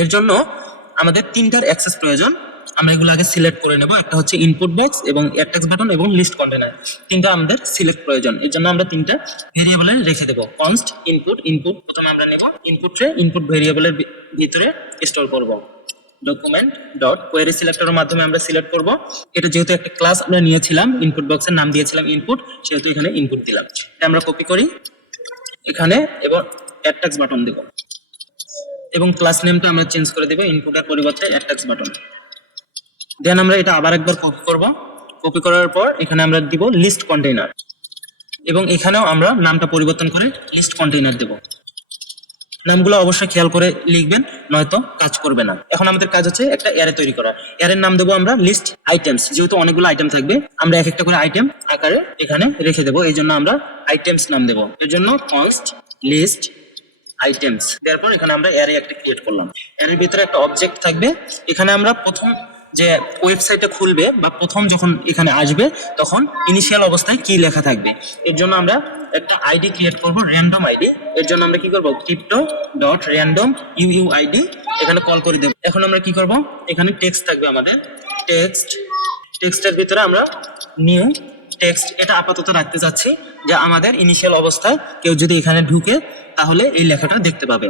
এর জন্য আমাদের তিনটার অ্যাক্সেস প্রয়োজন। আমরা এগুলো আগে সিলেক্ট করে নেব। একটা হচ্ছে ইনপুট বক্স এবং অ্যাড টেক্সট বাটন এবং লিস্ট কন্টেনার, তিনটা আমাদের সিলেক্ট প্রয়োজন। এর জন্য আমরা তিনটা ভেরিয়েবলে রেখে দেব। কনস্ট ইনপুট প্রথমে আমরা নেব, ইনপুটে ইনপুট ভেরিয়েবলের ভিতরে স্টোর করব। ডকুমেন্ট ডট কোয়েরি সিলেক্টরের মাধ্যমে আমরা সিলেক্ট করব। এটা যেহেতু একটা ক্লাস আমরা নিয়েছিলাম, ইনপুট বক্সের নাম দিয়েছিলাম ইনপুট, সেহেতু এখানে ইনপুট দিলাম। এটা আমরা কপি করি এখানে এবং অ্যাড টেক্সট বাটন দেব এবং ক্লাস নেমটা আমরা চেঞ্জ করে দেব ইনপুটের পরিবর্তে অ্যাড টেক্সট বাটন। দেন আমরা এটা আবার একবার কপি করব। কপি করার পর এখানে আমরা দিব লিস্ট কন্টেইনার এবং এখানেও আমরা নামটা পরিবর্তন করে লিস্ট কন্টেইনার দেব। নামগুলো অবশ্যই খেয়াল করে লিখবেন, নয়তো কাজ করবে না। এখন আমাদের কাজ হচ্ছে একটা অ্যারে তৈরি করা। অ্যারের নাম দেবো আমরা লিস্ট আইটেমস। যেহেতু অনেকগুলো আইটেম থাকবে, আমরা এক একটা করে আইটেম আকারে এখানে রেখে দেবো। এই জন্য আমরা আইটেমস নাম দেবো। এর জন্য কনস্ট লিস্ট আইটেমস দেওয়ার পর এখানে আমরা অ্যারে একটা ক্রিয়েট করলাম। অ্যারের ভিতরে একটা অবজেক্ট থাকবে। এখানে আমরা প্রথম যে ওয়েবসাইটে খুলবে বা প্রথম যখন এখানে আসবে তখন ইনিশিয়াল অবস্থায় কি লেখা থাকবে, এর জন্য আমরা একটা আইডি ক্রিয়েট করব, র্যান্ডম আইডি। এর জন্য আমরা কি করব, ক্রিপ্টো ডট র্যান্ডম ইউআইডি এখানে কল করে দেব। এখন আমরা কি করব, এখানে টেক্সট থাকবে আমাদের। টেক্সটের ভিতরে আমরা নিউ টেক্সট এটা আপাতত রাখতে চাচ্ছি, যে আমাদের ইনিশিয়াল অবস্থায় কেউ যদি এখানে ঢুকে তাহলে এই লেখাটা দেখতে পাবে।